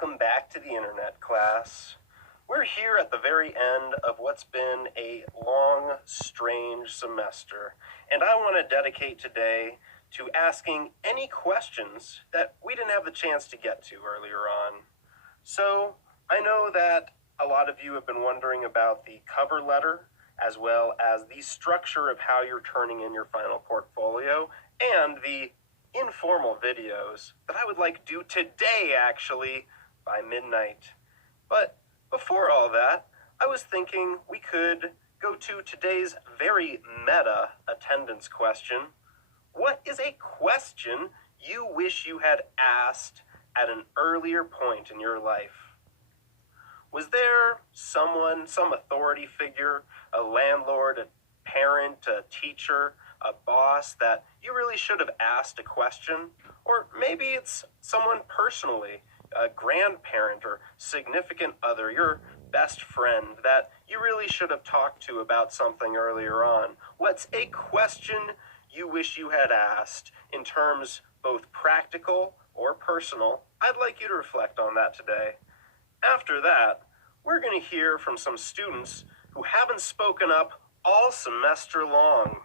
welcome back to the internet, class. We're here at the very end of what's been a long, strange semester, and I want to dedicate today to asking any questions that we didn't have the chance to get to earlier on. So, I know that a lot of you have been wondering about the cover letter, as well as the structure of how you're turning in your final portfolio, and the informal videos that I would like to do today, actually, by midnight. But before all that, I was thinking we could go to today's very meta attendance question. What is a question you wish you had asked at an earlier point in your life? Was there someone, some authority figure, a landlord, a parent, a teacher, a boss that you really should have asked a question? Or maybe it's someone personally, a grandparent or significant other, your best friend that you really should have talked to about something earlier on. What's a question you wish you had asked in terms both practical or personal? I'd like you to reflect on that today. After that, we're going to hear from some students who haven't spoken up all semester long.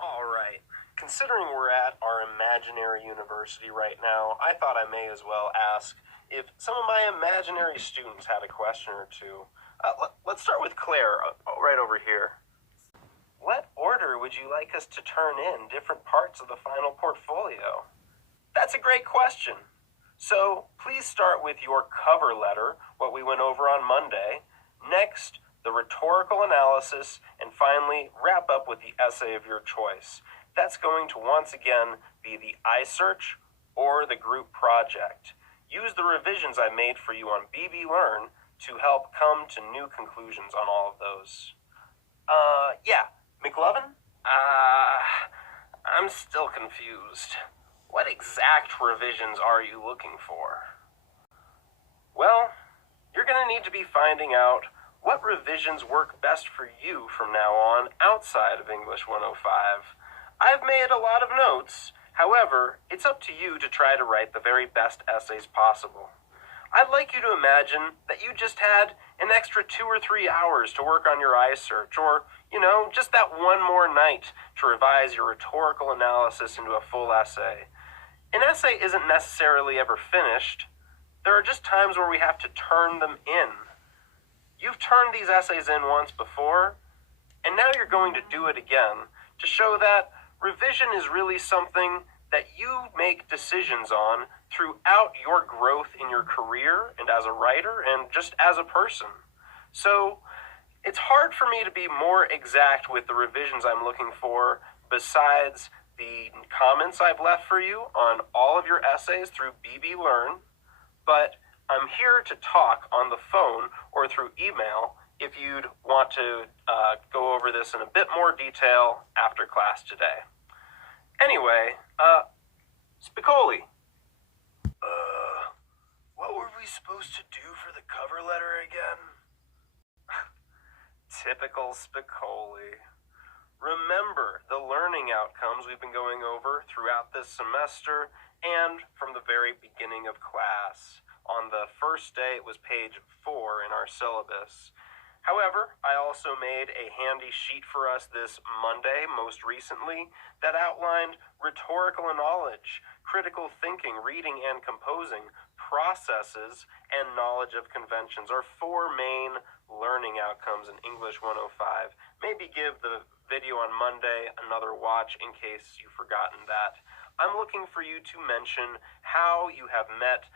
Alright, considering we're at our imaginary university right now, I thought I may as well ask if some of my imaginary students had a question or two. Let's start with Claire, right over here. What order would you like us to turn in different parts of the final portfolio? That's a great question. So please start with your cover letter, what we went over on Monday. Next, the rhetorical analysis, and finally, wrap up with the essay of your choice. That's going to once again be the iSearch or the group project. Use the revisions I made for you on BB Learn to help come to new conclusions on all of those. Yeah, McLovin? I'm still confused. What exact revisions are you looking for? Well, you're going to need to be finding out what revisions work best for you from now on outside of English 105. I've made a lot of notes. However, it's up to you to try to write the very best essays possible. I'd like you to imagine that you just had an extra 2 or 3 hours to work on your iSearch, or, just that one more night to revise your rhetorical analysis into a full essay. An essay isn't necessarily ever finished. There are just times where we have to turn them in. You've turned these essays in once before, and now you're going to do it again to show that revision is really something that you make decisions on throughout your growth in your career and as a writer and just as a person. So it's hard for me to be more exact with the revisions I'm looking for besides the comments I've left for you on all of your essays through BB Learn, but I'm here to talk on the phone or through email if you'd want to go over this in a bit more detail after class today. Anyway, Spicoli. What were we supposed to do for the cover letter again? Typical Spicoli. Remember the learning outcomes we've been going over throughout this semester and from the very beginning of class. On the first day, it was page 4 in our syllabus. However, I also made a handy sheet for us this Monday, most recently, that outlined rhetorical knowledge, critical thinking, reading and composing, processes, and knowledge of conventions are 4 main learning outcomes in English 105. Maybe give the video on Monday another watch in case you've forgotten that. I'm looking for you to mention how you have met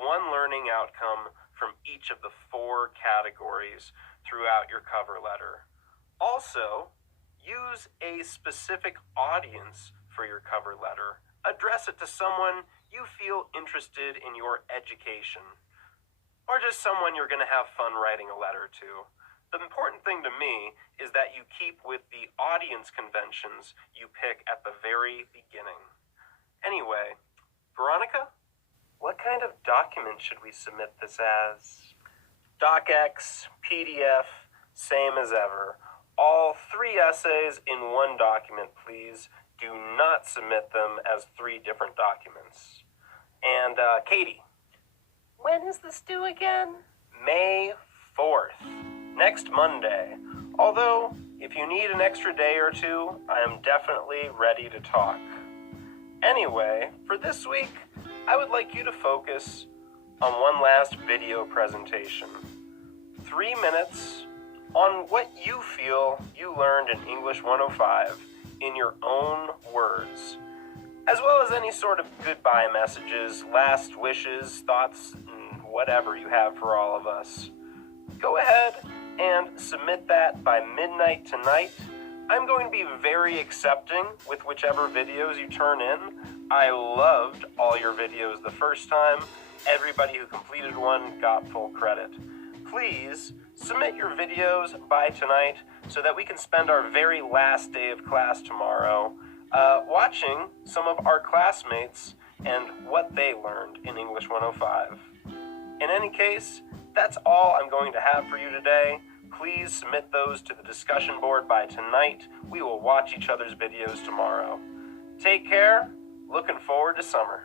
one learning outcome from each of the 4 categories throughout your cover letter. Also, use a specific audience for your cover letter. Address it to someone you feel interested in your education, or just someone you're going to have fun writing a letter to. The important thing to me is that you keep with the audience conventions you pick at the very beginning. Anyway, Veronica, what kind of document should we submit this as? DocX, PDF, same as ever. All 3 essays in one document, please. Do not submit them as 3 different documents. And, Katie. When is this due again? May 4th. Next Monday. Although, if you need an extra day or 2, I am definitely ready to talk. Anyway, for this week, I would like you to focus on one last video presentation. 3 minutes on what you feel you learned in English 105 in your own words, as well as any sort of goodbye messages, last wishes, thoughts, and whatever you have for all of us. Go ahead and submit that by midnight tonight. I'm going to be very accepting with whichever videos you turn in. I loved all your videos the first time. Everybody who completed one got full credit. Please submit your videos by tonight so that we can spend our very last day of class tomorrow watching some of our classmates and what they learned in English 105. In any case, that's all I'm going to have for you today. Please submit those to the discussion board by tonight. We will watch each other's videos tomorrow. Take care. Looking forward to summer.